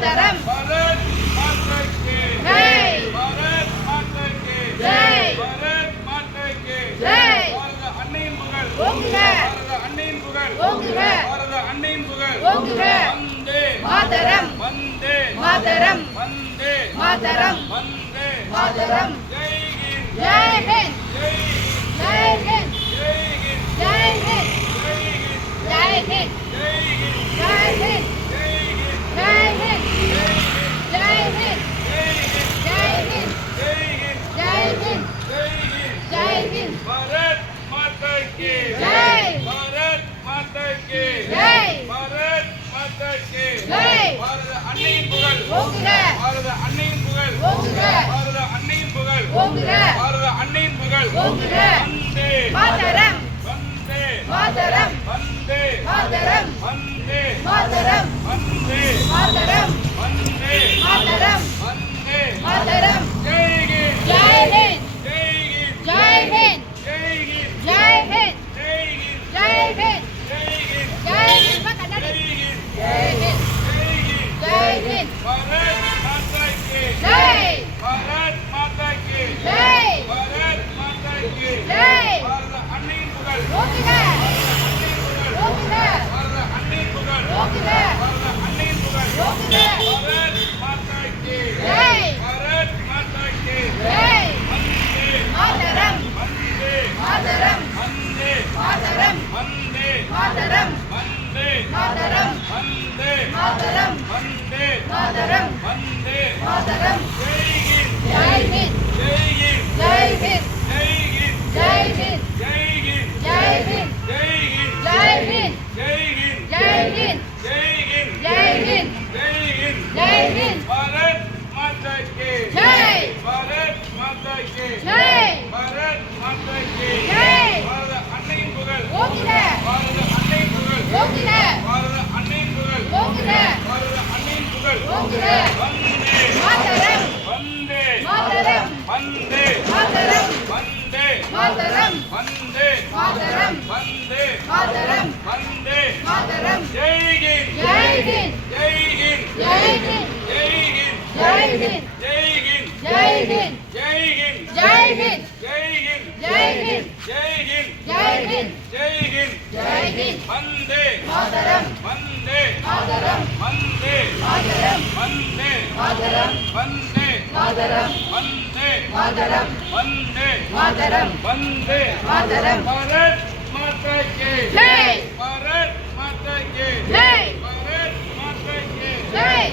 मातरम भारत माता की जय भारत माता की जय भारत माता की जय பாரத அன்னையின் புகழ் ஓங்குக பாரத அன்னையின் புகழ் ஓங்குக பாரத அன்னையின் புகழ் ஓங்குக வந்தே மாதரம் வந்தே மாதரம் வந்தே மாதரம் வந்தே மாதரம் ஜெய் ஹிந்த் जय हिंद ஜெய் ஹிந்த் जय हिंद ஜெய் ஹிந்த் जय हिंद ஜெய் ஹிந்த் जय हिंद ஜெய் ஹிந்த் जय हिंद ஜெய் जय ஹிந்த் हिंद ஜெய் ஹிந்த் जय हिंद ஜெய் ஹிந்த் जय हिंद भारत माता की जय भारत माता की जय भारत माता की जय பாரத அன்னையின் புகழ் ஓங்குக பாரத அன்னையின் புகழ் ஓங்குக பாரத அன்னையின் புகழ் ஓங்குக பாரத அன்னையின் புகழ் ஓங்குக வந்தே மாதரம் வந்தே மாதரம் வந்தே மாதரம் வந்தே மாதரம் வந்தே மாதரம் வந்தே மாதரம் வந்தே மாதரம் ஜெய் ஹிந்த் जय हिंद ஜெய் ஹிந்த் जय हिंद ஜெய் ஹிந்த் जय हिंद ஜெய் ஹிந்த் जय हिंद ஜெய் ஹிந்த் जय हिंद कन्नड़ी ஜெய் ஹிந்த் जय हिंद ஜெய் जय ஹிந்த் हिंद भारत माता की जय भारत माता की जय भारत माता की जय பாரத அன்னையின் புகழ் ஓங்குக அன்னையின் புகழ் ஓங்குக பாரத அன்னையின் புகழ் ஓங்குக பாரத அன்னையின் புகழ் ஓங்குக भारत माता की जय भारत माता की जय वंदे मातरम वंदे मातरम वंदे मातरम वंदे मातरम वंदे मातरम वंदे मातरम वंदे मातरम वंदे मातरम जय हिंद जय हिंद जय हिंद जय हिंद जय हिंद जय हिंद जय हिंद जय हिंद जय हिंद जय हिंद जय जय हिंद हिंद जय हिंद जय हिंद जय हिंद जय हिंद भारत माता की जय भारत माता की जय भारत माता की जय பாரத அன்னையின் புகழ் ஓங்குக பாரத அன்னையின் புகழ் ஓங்குக பாரத அன்னையின் புகழ் ஓங்குக பாரத அன்னையின் புகழ் ஓங்குக வந்தே மாதரம் வந்தே மாதரம் வந்தே மாதரம் வந்தே மாதரம் வந்தே மாதரம் வந்தே மாதரம் வந்தே மாதரம் ஜெய் ஹிந்த் जय हिंद ஜெய் ஹிந்த் जय हिंद ஜெய் ஹிந்த் जय हिंद ஜெய் ஹிந்த் जय हिंद ஜெய் ஹிந்த் जय हिंद ஜெய் ஹிந்த் जय हिंद ஜெய் ஹிந்த் जय हिंद ஜெய் ஹிந்த் जय हिंद வந்தே मातरम வந்தே मातरम வந்தே मातरम வந்தே मातरम வந்தே मातरम வந்தே मातरम वंदे मातरम वंदे मातरम भारत माता की जय भारत माता की जय भारत माता की जय